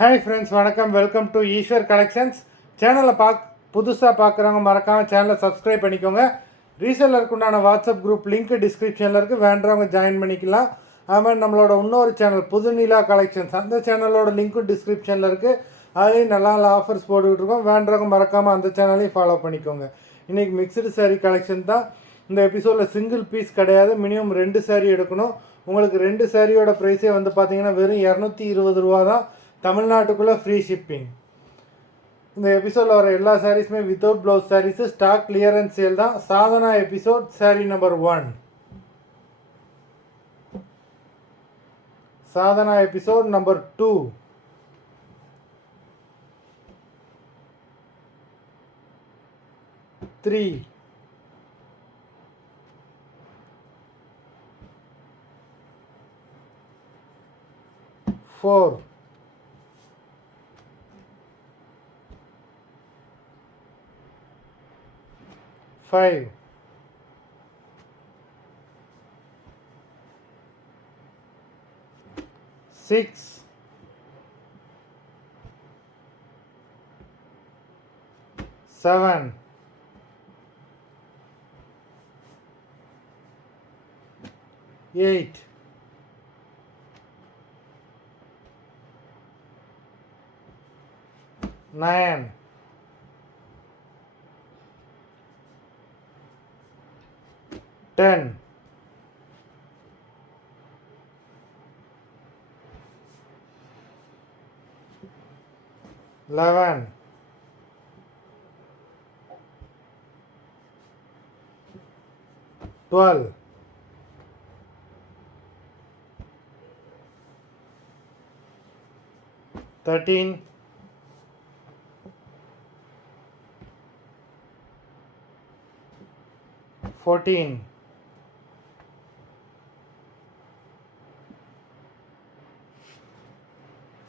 Hi friends, வணக்கம். Welcome to Eswar collections. சேனலை புதுசாக பார்க்குறவங்க மறக்காமல் சேனலை சப்ஸ்கிரைப் பண்ணிக்கோங்க. ரீசெல்லருக்கு உண்டான வாட்ஸ்அப் குரூப் லிங்க் டிஸ்கிரிப்ஷனில் இருக்குது, வேண்டவங்க ஜாயின் பண்ணிக்கலாம். அதுமாதிரி நம்மளோட இன்னொரு சேனல் புதுநிலா கலெக்ஷன்ஸ், அந்த சேனலோட லிங்க்கும் டிஸ்கிரிப்ஷனில் இருக்குது. அதுலேயும் நல்லா நல்ல ஆஃபர்ஸ் போட்டுக்கிட்டு இருக்கோம். வேண்டவங்க மறக்காமல் அந்த சேனலையும் ஃபாலோ பண்ணிக்கோங்க. இன்றைக்கி மிக்சடு சாரீ கலெக்ஷன் தான். இந்த எபிசோடில் சிங்கிள் பீஸ் கிடையாது, மினிமம் 2 சாரீ எடுக்கணும். உங்களுக்கு 2 சாரியோட ப்ரைஸே வந்து பார்த்தீங்கன்னா வெறும் 220 ரூபா தான். தமிழ்நாட்டுக்குள்ளே ஃப்ரீ ஷிப்பிங். இந்த எபிசோடில் வர எல்லா சாரீஸுமே without blouse saris, stock clearance sale தான். Sadhana episode sari number 1. Sadhana episode number 2. Three 4 5 6 7 8 9 10 11 12 13 14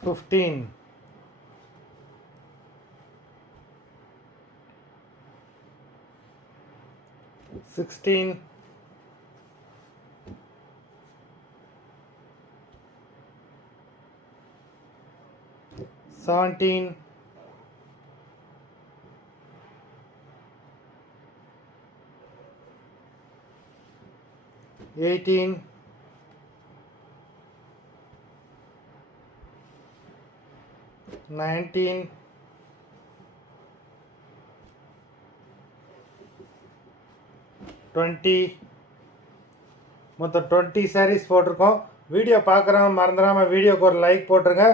15 16 17 18 19 20 மொத்தம் 20 சாரீஸ் போட்டிருக்கோம். வீடியோ பார்க்குறவங்க மறந்துடாமல் வீடியோக்கு ஒரு லைக் போட்டுருங்க.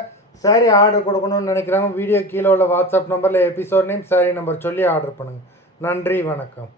சாரீ ஆர்டர் கொடுக்கணும்னு நினைக்கிறவங்க வீடியோ கீழே உள்ள வாட்ஸ்அப் நம்பரில் எபிசோட் நேம், சாரீ நம்பர் சொல்லி ஆர்டர் பண்ணுங்கள். நன்றி, வணக்கம்.